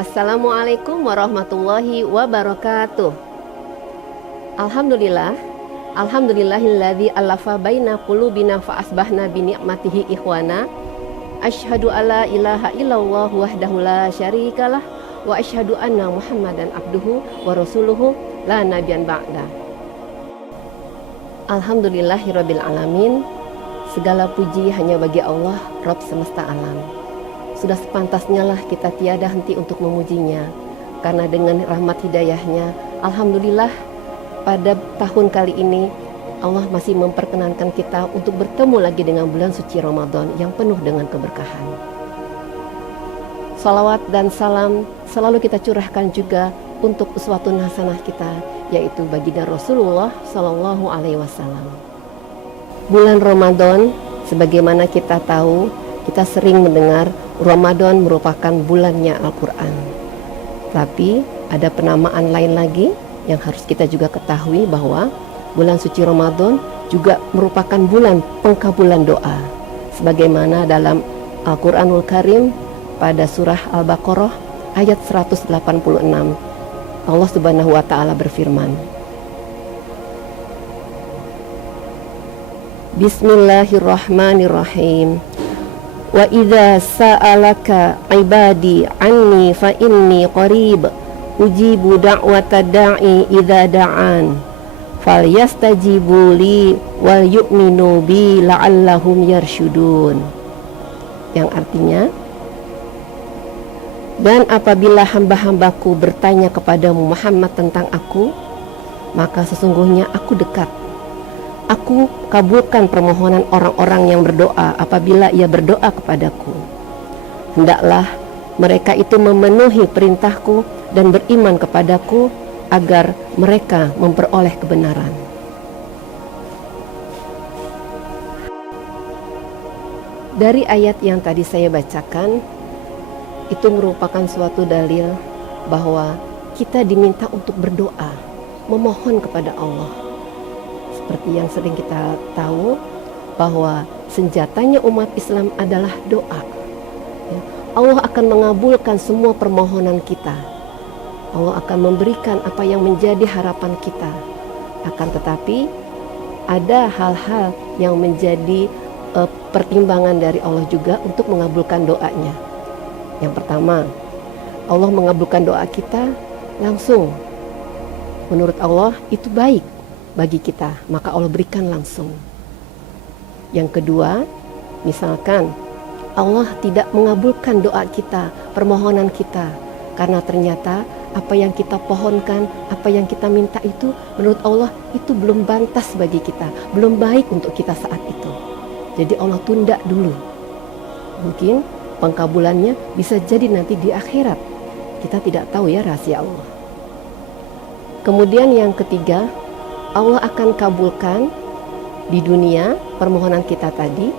Assalamualaikum warahmatullahi wabarakatuh. Alhamdulillah, alhamdulillahilladzi alafa baina qulubina fa asbahna bi ni'matihi ikhwana. Asyhadu alla ilaha illallah wahdahu la syarikalah wa asyhadu anna Muhammadan abduhu wa rasuluhu la nabiyyan ba'da. Alhamdulillahirabbil alamin. Segala puji hanya bagi Allah, Rabb semesta alam. Sudah sepantasnya lah kita tiada henti untuk memujinya, karena dengan rahmat hidayahnya, alhamdulillah pada tahun kali ini Allah masih memperkenankan kita untuk bertemu lagi dengan bulan suci Ramadan yang penuh dengan keberkahan. Salawat dan salam selalu kita curahkan juga untuk uswatun hasanah kita, yaitu baginda Rasulullah Sallallahu Alaihi Wasallam. Bulan Ramadan, sebagaimana kita tahu, kita sering mendengar Ramadan merupakan bulannya Al-Quran. Tapi ada penamaan lain lagi yang harus kita juga ketahui, bahwa bulan suci Ramadan juga merupakan bulan pengkabulan doa. Sebagaimana dalam Al-Quranul Karim pada surah Al-Baqarah ayat 186, Allah Subhanahu wa Ta'ala berfirman, Bismillahirrahmanirrahim. Wa idza sa'alaka ibadi anni fa inni qarib ujibu da'wata da'i idza da'an falyastajibu li wal yu'minu bi la'allahum yarsyudun. Yang artinya, dan apabila hamba-hambaku bertanya kepadamu Muhammad tentang aku, maka sesungguhnya aku dekat. Aku kabulkan permohonan orang-orang yang berdoa apabila ia berdoa kepadaku. Hendaklah mereka itu memenuhi perintahku dan beriman kepadaku agar mereka memperoleh kebenaran. Dari ayat yang tadi saya bacakan, itu merupakan suatu dalil bahwa kita diminta untuk berdoa, memohon kepada Allah. Seperti yang sering kita tahu, bahwa senjatanya umat Islam adalah doa. Allah akan mengabulkan semua permohonan kita. Allah akan memberikan apa yang menjadi harapan kita. Akan tetapi ada hal-hal yang menjadi pertimbangan dari Allah juga untuk mengabulkan doanya. Yang pertama, Allah mengabulkan doa kita langsung. Menurut Allah itu baik bagi kita, maka Allah berikan langsung. Yang kedua, misalkan Allah tidak mengabulkan doa kita, permohonan kita, karena ternyata apa yang kita pohonkan, apa yang kita minta itu menurut Allah itu belum pantas bagi kita, belum baik untuk kita saat itu. Jadi Allah tunda dulu. Mungkin pengkabulannya bisa jadi nanti di akhirat. Kita tidak tahu ya rahasia Allah. Kemudian yang ketiga, Allah akan kabulkan di dunia permohonan kita tadi,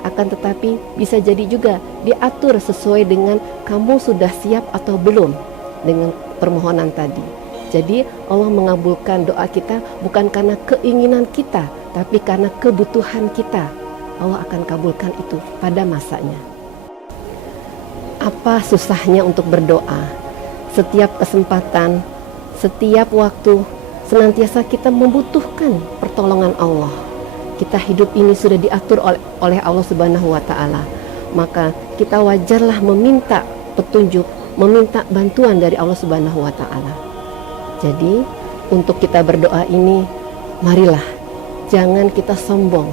akan tetapi bisa jadi juga diatur sesuai dengan kamu sudah siap atau belum dengan permohonan tadi. Jadi Allah mengabulkan doa kita bukan karena keinginan kita, tapi karena kebutuhan kita. Allah akan kabulkan itu pada masanya. Apa susahnya untuk berdoa? Setiap kesempatan, setiap waktu, senantiasa kita membutuhkan pertolongan Allah. Kita hidup ini sudah diatur oleh Allah Subhanahu wa Ta'ala. Maka kita wajarlah meminta petunjuk, meminta bantuan dari Allah Subhanahu wa Ta'ala. Jadi untuk kita berdoa ini, marilah jangan kita sombong.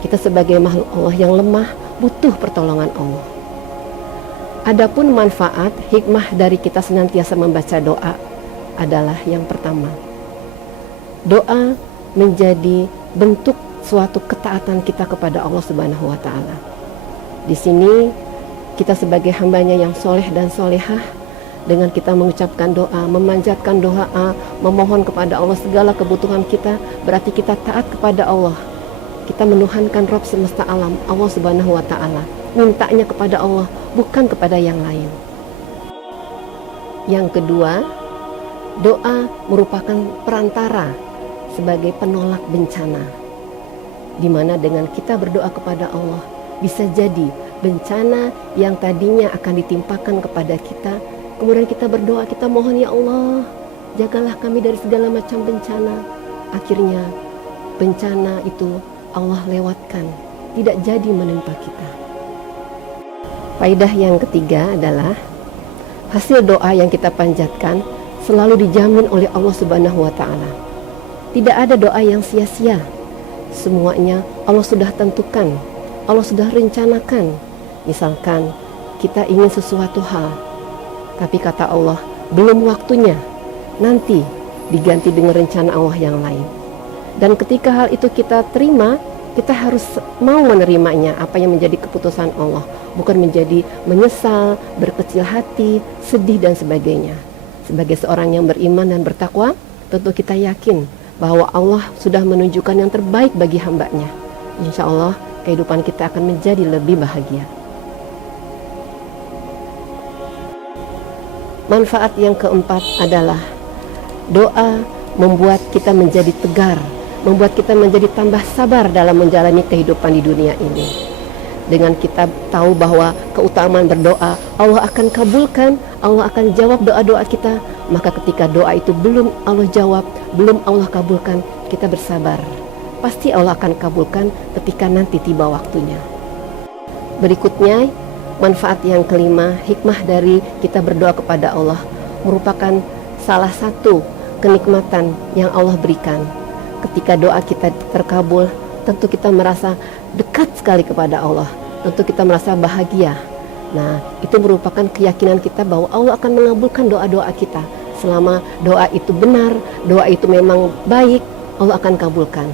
Kita sebagai makhluk Allah yang lemah butuh pertolongan Allah. Adapun manfaat, hikmah dari kita senantiasa membaca doa adalah yang pertama, doa menjadi bentuk suatu ketaatan kita kepada Allah Subhanahu wa Ta'ala. Di sini kita sebagai hambanya yang soleh dan solehah, dengan kita mengucapkan doa, memanjatkan doa, memohon kepada Allah segala kebutuhan kita, berarti kita taat kepada Allah. Kita menuhankan Rabb semesta alam, Allah Subhanahu wa Ta'ala. Mintanya kepada Allah, bukan kepada yang lain. Yang kedua, doa merupakan perantara sebagai penolak bencana, di mana dengan kita berdoa kepada Allah, bisa jadi bencana yang tadinya akan ditimpakan kepada kita Kemudian kita berdoa, kita mohon, ya Allah, jagalah kami dari segala macam bencana. Akhirnya bencana itu Allah lewatkan, tidak jadi menimpa kita. Faedah yang ketiga adalah hasil doa yang kita panjatkan selalu dijamin oleh Allah Subhanahu wa Ta'ala. Tidak ada doa yang sia-sia. Semuanya Allah sudah tentukan, Allah sudah rencanakan. Misalkan kita ingin sesuatu hal, tapi kata Allah belum waktunya, nanti diganti dengan rencana Allah yang lain. Dan ketika hal itu kita terima, kita harus mau menerimanya, apa yang menjadi keputusan Allah, bukan menjadi menyesal, berkecil hati, sedih dan sebagainya. Sebagai seorang yang beriman dan bertakwa, tentu kita yakin bahwa Allah sudah menunjukkan yang terbaik bagi hambanya. Insya Allah kehidupan kita akan menjadi lebih bahagia. Manfaat yang keempat adalah doa membuat kita menjadi tegar, membuat kita menjadi tambah sabar dalam menjalani kehidupan di dunia ini. Dengan kita tahu bahwa keutamaan berdoa, Allah akan kabulkan, Allah akan jawab doa-doa kita. Maka ketika doa itu belum Allah jawab, belum Allah kabulkan, kita bersabar. Pasti Allah akan kabulkan ketika nanti tiba waktunya. Berikutnya, manfaat yang kelima, hikmah dari kita berdoa kepada Allah merupakan salah satu kenikmatan yang Allah berikan. Ketika doa kita terkabul, tentu kita merasa dekat sekali kepada Allah, tentu kita merasa bahagia. Nah, itu merupakan keyakinan kita bahwa Allah akan mengabulkan doa-doa kita. Selama doa itu benar, doa itu memang baik, Allah akan kabulkan.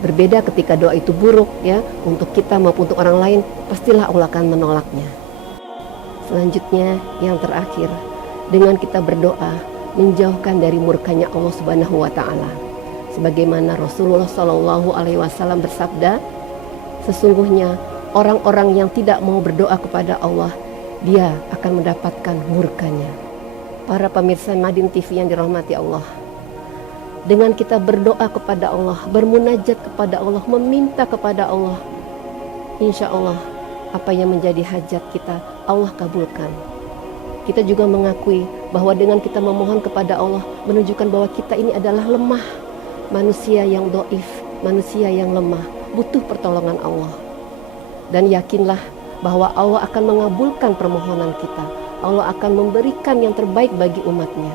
Berbeda ketika doa itu buruk, ya, untuk kita maupun untuk orang lain, pastilah Allah akan menolaknya. Selanjutnya, yang terakhir, dengan kita berdoa menjauhkan dari murkanya Allah Subhanahu wa Ta'ala. Sebagaimana Rasulullah SAW bersabda, sesungguhnya orang-orang yang tidak mau berdoa kepada Allah, dia akan mendapatkan murkanya. Para pemirsa Madin TV yang dirahmati Allah, dengan kita berdoa kepada Allah, bermunajat kepada Allah, meminta kepada Allah, insya Allah apa yang menjadi hajat kita Allah kabulkan. Kita juga mengakui bahwa dengan kita memohon kepada Allah, menunjukkan bahwa kita ini adalah lemah, manusia yang dhaif, manusia yang lemah, butuh pertolongan Allah. Dan yakinlah bahwa Allah akan mengabulkan permohonan kita, Allah akan memberikan yang terbaik bagi umatnya.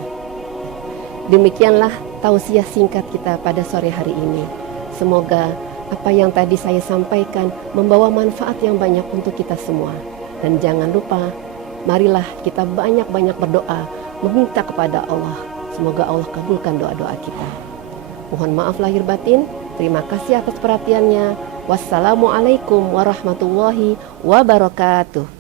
Demikianlah tausiah singkat kita pada sore hari ini. Semoga apa yang tadi saya sampaikan membawa manfaat yang banyak untuk kita semua. Dan jangan lupa, marilah kita banyak-banyak berdoa, meminta kepada Allah. Semoga Allah kabulkan doa-doa kita. Mohon maaf lahir batin. Terima kasih atas perhatiannya. Wassalamualaikum warahmatullahi wabarakatuh.